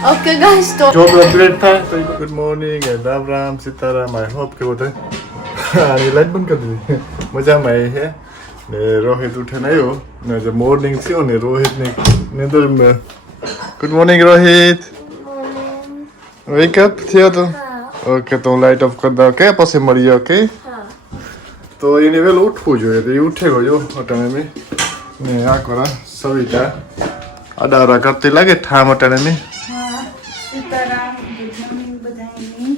Okay guys, તો job upgrade થાય તો good morning Ram Ram Sitaram I hope કેવો થાય આની લાઈટ બંધ કરી દીધી મજામાં આવી છે ને રોહિત ઉઠીને આવ્યો ને જે મોર્નિંગ થયો ને રોહિતની નીંદર good morning Rohit wake up થયો તો ઓકે તો લાઈટ ઓફ કરી દઉં કે પછી મળીએ ઓકે તો એને વહેલું ઉઠવું જોઈએ તો એ ઉઠે ગયો અટાણે મેં ને આ કરા સવિતા અડારા કરતી લાગે ઠામ અટાણે મેં સીતારામ ગુડ મોર્નિંગ બધાની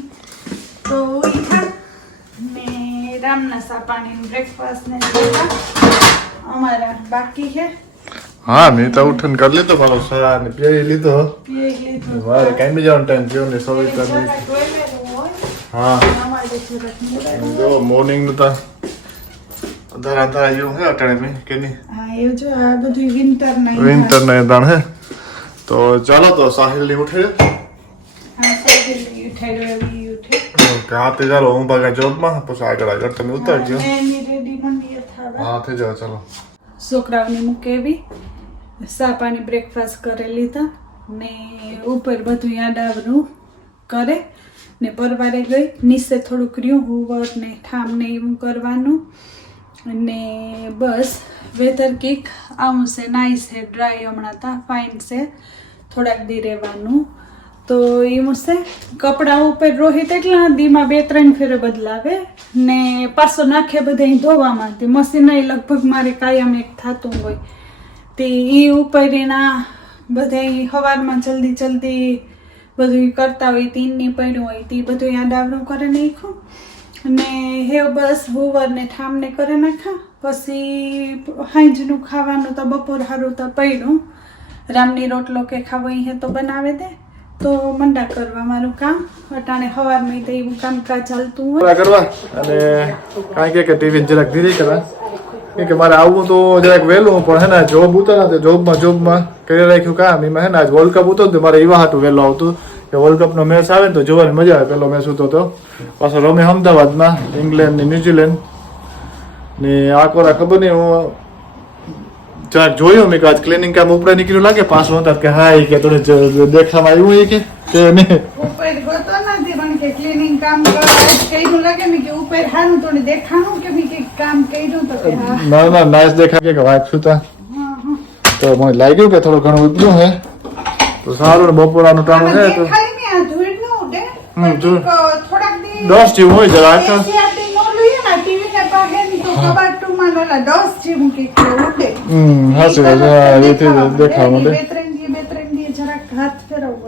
તો ઉઠા ને રામના સાપાણી બ્રેકફાસ્ટ ને અમારા બાકી છે હા મેં તો ઉઠન કરી લીધો મારો સરા ને પી લીધો મારે કઈ બી જવાનો ટાઈમ થયો ને સવિતા હા જો મોર્નિંગ નું તો અંધારા જેવું છે અટાણે મેં કે નહીં હા એવું જો આ બધું વિન્ટર ના દાણ હે તો ચાલો તો સાહિલ ની ઉઠે ઓકે હા તે ચાલો હું ભાગા જોબમાં પછી આગળ તમે ઉતારજો હા થઈ જાવ ચાલો છોકરાઓને મૂકેવી સા પાણી બ્રેકફાસ્ટ કરી લીધા ને ઉપર બધું યાદાવરું કરે ને પરવારે ગઈ નીચે થોડુંક રહ્યું હુવર ને ઠામ ને એવું કરવાનું અને બસ વેધર કિક આવું છે નાઈસ છે ડ્રાય હમણાં તા ફાઇન છે થોડાક દી રહેવાનું તો એવું છે કપડાં ઉપર રોહિત એટલા દીમાં 2-3 ફેરે બદલાવે ને પાછો નાખે બધા ધોવામાં તે મશીન લગભગ મારે કાયમ એક થતું હોય તે એ ઉપર એના બધા સવારમાં જલ્દી બધું કરતા હોય તીનની પડ્યું હોય તે બધું યાદાવરું કરે નાખ્યું ને હે બસ હુવર ને ઠામને કરે નાખા પછી હાંજનું ખાવાનું તો બપોર હારું તો પડ્યું રામની રોટલો કે ખાવો હે તો બનાવે દે તો મંડા કરવા મારું કામ અટાણે સવારમાં તો એવું કામકાજ ચાલતું હોય કરવા અને કાંઈ કે ટીવી જરાક ધીરે કરવા કે મારે આવવું તો જરાક વહેલું પણ હે ને જોબ ઉતરા જોબમાં કરી રાખ્યું કામ એમાં હે ને આજ વર્લ્ડ કપ ઉતો ને મારે એવા હાટું વહેલું આવતું કે વર્લ્ડ કપનો મેચ આવે ને તો જોવાની મજા આવે પેલો મેચ હતો તો પાછો રમે અમદાવાદમાં ઇંગ્લેન્ડ ને ન્યુઝીલેન્ડ ને આ કોરા ખબર નહીં હું જરાક જોયું મેં કે આજ ક્લિનિંગ કામ ઉપડે નીકળ્યું લાગે પાછું હતા કે હા કે થોડે દેખામાં આવ્યું કે નહીં ઉપર ગોતો નથી પણ કે ક્લીનિંગ કામ કર્યું લાગે મે કે ઉપર હાનું થોડે દેખાણું કે મે કે કામ કર્યું તો કે હા ના નાઈસ દેખાય કે વાત સુતા તો મને લાગ્યું કે થોડું ઘણું ઉપડ્યું હે તો સારું ને બપોરાનું ટાણું છે તો ખાલી મે આ ધોઈ નો ઉડે થોડાક દી 10 જેવું હોય જરા સીઆરટી નો લઈએ ને ટીવી ને પાસે ની તો કબાટું માં લોલા 10 જેવું કે ઉડે હાસી એ રીતે દેખાવા માંડે બે ત્રણ દી જરાક હાથ ફેરવવો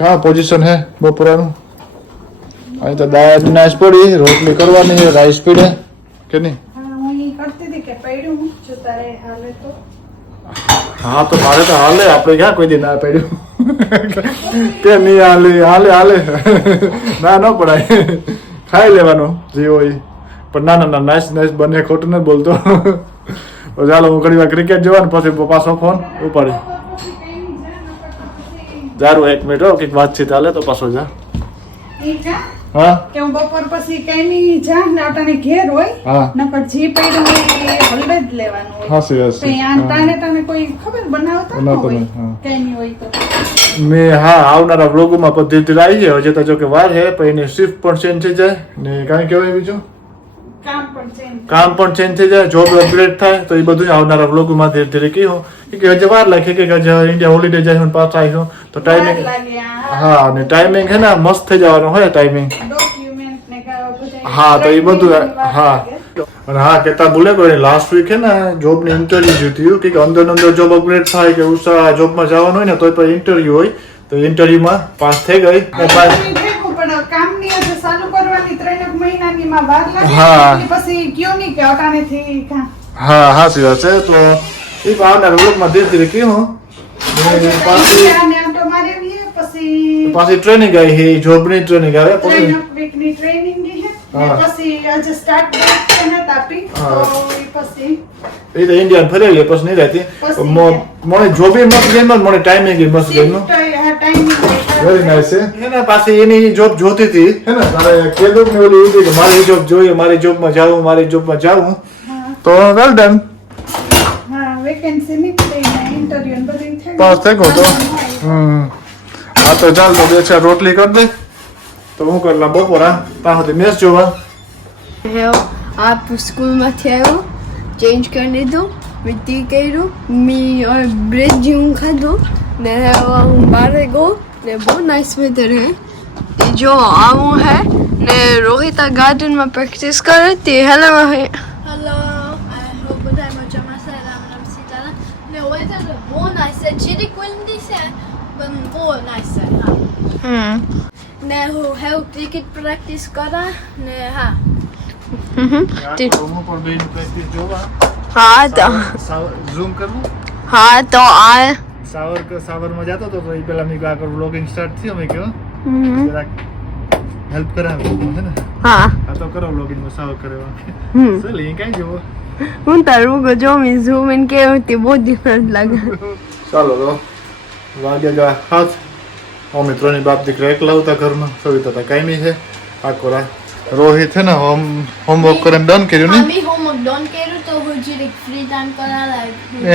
કા પોઝિશન હે બપોરાનું અહીં તો દાળ નાશ પડી રોટલી કરવાની રાઈસ પીડે કે નહીં હા હું ઈ કરતી હતી કે પડ્યું જો તારે હાલે તો હા તો મારે તો હાલે આપણે ક્યાં કોઈ દી ના પડ્યું કે નહીં હાલે ના ન પડાય ખાઈ લેવાનું જે હોય પણ ના નાઈસ બને ખોટું નથી બોલતો ચાલો હું ઘણી વાર ક્રિકેટ જોવાનું પછી પાછો ફોન ઉપાડી જારું 1 મિનિટ કંઈક વાતચીત હાલે તો પાછો જા હા કે હું બપોર પછી કઈ જા ને અટાણે ઘેર હોય નકર જી પડ્યું હોય હલવે જ લેવાનું હોય હાસી તો યાર તને કોઈ ખબર બનાવતા ન હોય કઈ નહીં હોય તો મેં હા આવનારા વ્લોગમાં પદ્ધતિ આવી છે હજી તો જો કે વાર છે પણ એની શિફ્ટ પણ ચેન્જ થઈ જાય ને કાંઈ કહેવાય બીજું કામ પણ ચેન્જ થઈ જાય જોબ અપગ્રેડ થાય તો એ બધું આવનારા વ્લોગમાં ધીરે ધીરે કહ્યું કે હજી વાર લાગે કે ઇન્ડિયા હોલિડે જાય પાછા આવ્યો તો ટાઈમિંગ હા અને ટાઈમિંગ છે ને મસ્ત થઈ જવાનું હોય ટાઈમિંગ હા તો એ બધું હા અને હા કેતા બોલે કોઈ લાસ્ટ વીક હે ને જોબ ની ઇન્ટરવ્યુ જોતી કે અંદર જોબ અપગ્રેડ થાય કે ઉષા જોબમાં જવાનું હોય ને તો પણ ઇન્ટરવ્યુ હોય તો ઇન્ટરવ્યુમાં પાસ થઈ ગઈ કામની આજે ચાલુ કરવાની 3 મહિનાની માં વાર લાગે પછી કયો નહીં કે અટાણેથી હા સાચી વાત છે તો એ આવનાર વ્લોગમાં ધીરે ધીરે કેવું પાછી ટ્રેનિંગ આવી છે જોબની ટ્રેનિંગ આવે પછી ટ્રેનિંગ પછી આજે સ્ટાર્ટ ને તાપી તો પછી એ તો ઇન્ડિયન ફરેલી પછી નહીં રહેતી મને જોબી મસ્ત ગઈ મને ટાઈમિંગ મસ્ત ગઈ વેરી નાઇસ છે ને પાછી એની જોબ જોતી હતી હે ને તારે કીધું ને ઓલી હતી કે મારી જોબ જોઈએ મારી જોબમાં જાવું તો વેલ ડન હા વેકેન્સી નીકળી ને ઇન્ટરવ્યુ બધું થઈ પાસ થઈ ગયો તો હા તો ચાલ તો 2-4 રોટલી કરી દે તો હું કરી લા બપોરા ત્યાં સુધી મેચ જોવા. आप स्कूल में थे हो चेंज कर दो मिट्टी करो मी और ब्रेड जीवन खा दो ने बाहर गो ने बहुत नाइस वेदर है ये जो आऊँ है ने रोहिता गार्डन में प्रैक्टिस करे ते हेलो है Hello, I hope બધા મજામાં છે. રામ સીતારામ. ને weather બહુ nice છે. જીરીક windy છે, પણ બહુ nice છે. ને હું હેવ ક્રિકેટ પ્રેક્ટિસ કરા ને હા. હું પણ બેનું પ્રેક્ટિસ જોવા. हाँ तो ઝૂમ કરવું. हाँ तो आ સાવરમાં જતો તો એ પેલા મેં આગળ વ્લોગિંગ સ્ટાર્ટ થયો મેં કહ્યું જરાક હેલ્પ કરાવે છે ને. हाँ આ તો કરો વ્લોગિંગ માં સાવર કરેવા ચાલ એ કઈ જોવો. હું તારું કો જો મેં ઝૂમ ઇન કે હોતી બહુ ડિફરન્ટ લાગે ચાલો તો વાગ્યા ગયા 7. અમે ત્રણેય બાપ દીકરા એકલા હતા ઘરમાં. સવિતા તો કાંઈ છે આખો રાત. રોહિત છે ને હોમવર્ક કરીને ડન કર્યું ને. અમે હોમવર્ક ડન કર્યું તો હું જીરીક ફ્રી ટાઈમ કરા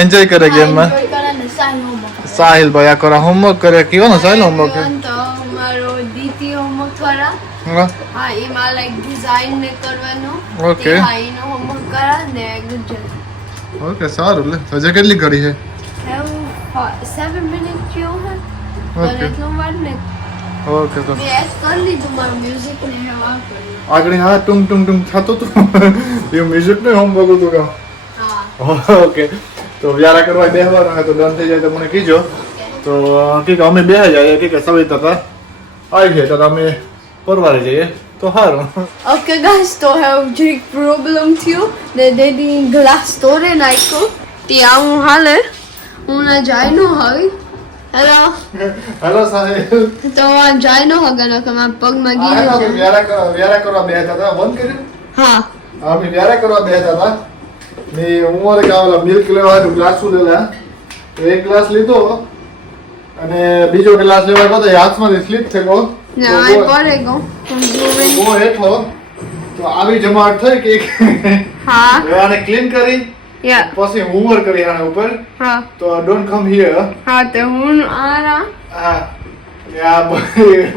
એન્જોય કરે ગેમમાં. કરા ને સાઈ હોમવર્ક. સાહિલ ભાઈ આખો રાત હોમવર્ક કરે. કેવો ને સાહિલ હોમવર્ક કરે. તો મારો દીતી હોમવર્ક થોડા હા હા એમાં લાઈક ડિઝાઇન ને કરવાનો ઓકે હા એનો હોમવર્ક કરા ને ગુજરાતી ઓકે સારું લે હજે કેટલી ઘડી છે. હેવ 7 મિનિટ થયો હે ઓકે પણ એટલું વાર ને ઓકે તો મેં એડ કરી લીધું મારું મ્યુઝિક ને હેવા કર્યું આગળ હા ટુંગ ટુંગ ટુંગ થતું હતું એ મ્યુઝિક નું હોમવર્ક હતું કામ. હા ઓકે તો વ્યારા કરવા બેહવાનું હોય તો ડન થઈ જાય તો મને કીજો તો કે અમે બેહી જાય કે સવિતા તા આવી જાય તો અમે પરવારી જઈએ તો સારું. ઓકે ગાઈસ તો હેવ જીરીક પ્રોબ્લેમ થયો ને ડેડી ગ્લાસ તોડે નાખ્યો ત્યાં હું હાલે હું ના જાય નો હવે હેલો હેલો સાહેબ તો આ જાય નો હગા કે મારા પગમાં આ ગીરો તો વ્યારા કરવા બેહતા હતા બંધ કર્યું. હા અમે વ્યારા કરવા બેહતા હતા ને ઉમરે કાવલા મિલ્ક લેવા ગ્લાસ લેલા તો એક ગ્લાસ લીધો અને બીજો ગ્લાસ લેવા ગયો તો એ હાથમાંથી સ્લીપ થઈ ગયો ને આઈ પડે ગો બહુ હેઠો તો આવી જમાવટ થઈ કે હા આને ક્લીન કરી યા પછી હોમવર્ક કરી આના ઉપર હા તો ડોન્ટ કમ હિયર. હા તો હું આરા હા આ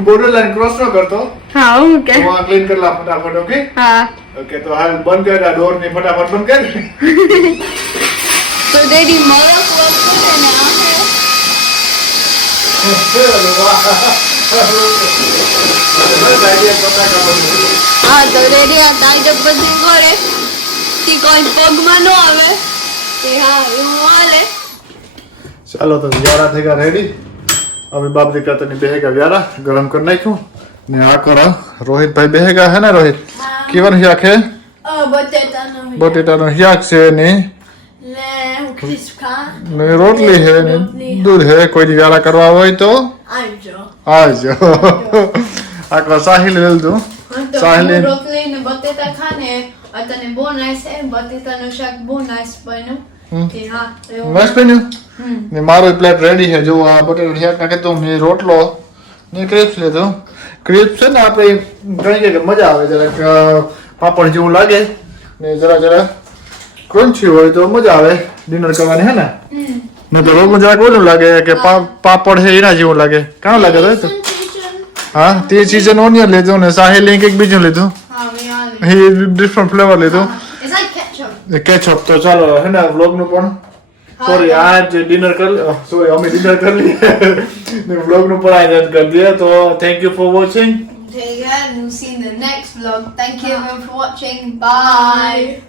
બોર્ડર લાઈન ક્રોસ ન કરતો હા હું કે હું આ ક્લીન કરલા ફટાફટ. ઓકે હા ઓકે તો હાલ બંધ કર આ ડોર ની ફટાફટ બંધ કર. તો ડેડી મારા વર્ક કરે ને હા તો ડેડી આ ટાઈટ અપ બધી કરે તે કોઈ પગમાં ન આવે તે હા હું હાલે ચાલો તો વ્યારા થઈ ગયા રેડી. હવે બાપ દીકરા તને બેહે ગયા વ્યારા ગરમ કરી નાખ્યું ને આ કરો રોહિતભાઈ બેહે ગયા હે ને રોહિત કેવાનું શાક હે બટેટાનો બટેટાનું શાક છે ને ને ખિસકા ને રોટલી હે ને દૂધ હે. કોઈ દી વ્યારા કરવા હોય તો આવજો. આવજો. આકરા સાહિલ વેલતું સાહિલ રોટલી ને બટેટા ખાને તને બહુ નાઈસ છે. બટેટાનું શાક બહુ નાઈસ બન્યું. કે હા એવું. મસ્ત બન્યું ને મારો પ્લેટ રેડી છે. જો આ બટેટાનું શાક નાખે તો મેં રોટલો ને ક્રિપ્સ લીધો. ક્રિપ્સ છે ને આપણે ઘણી કે મજા આવે જરાક પાપડ જેવું લાગે ને જરા ક્રન્ચી હોય તો મજા આવે ડિનર કરવાની હે ને. ને તો રોગમાં જરાક ઓલું લાગે કે પાપડ છે એના જેવું લાગે. કાં લાગે તો હા તે ચીઝન ઓનિયન લીધું ને સાહિલ એક બીજું લીધું હા મેં આ એ ડિફરન્ટ ફ્લેવર લીધું It's like ketchup. કેચઅપ. તો ચાલો હે ને વ્લોગ નું પણ સોરી આજ ડિનર કરી સોરી અમે ડિનર કરી લઈએ ને વ્લોગ નું પણ આયોજન કરી દઈએ. તો thank you for watching. Okay, yeah, and we'll see you in the next vlog. Thank you everyone for watching. Bye.